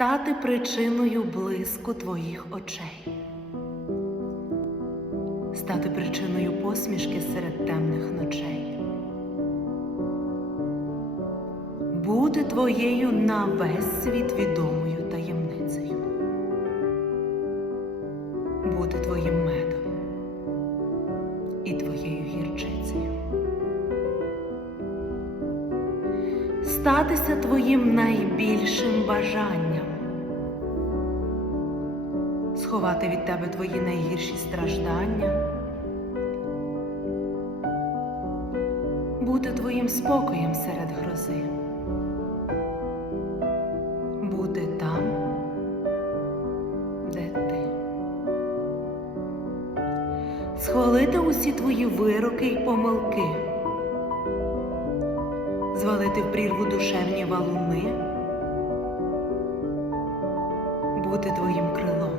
стати причиною блиску твоїх очей, стати причиною посмішки серед темних ночей, бути твоєю на весь світ відомою таємницею, бути твоїм медом і твоєю гірчицею. статися твоїм найбільшим бажанням, сховати від тебе твої найгірші страждання, бути твоїм спокоєм серед грози, бути там, де ти, схвалити усі твої вироки й помилки? Звалити в прірву душевні валуни, бути твоїм крилом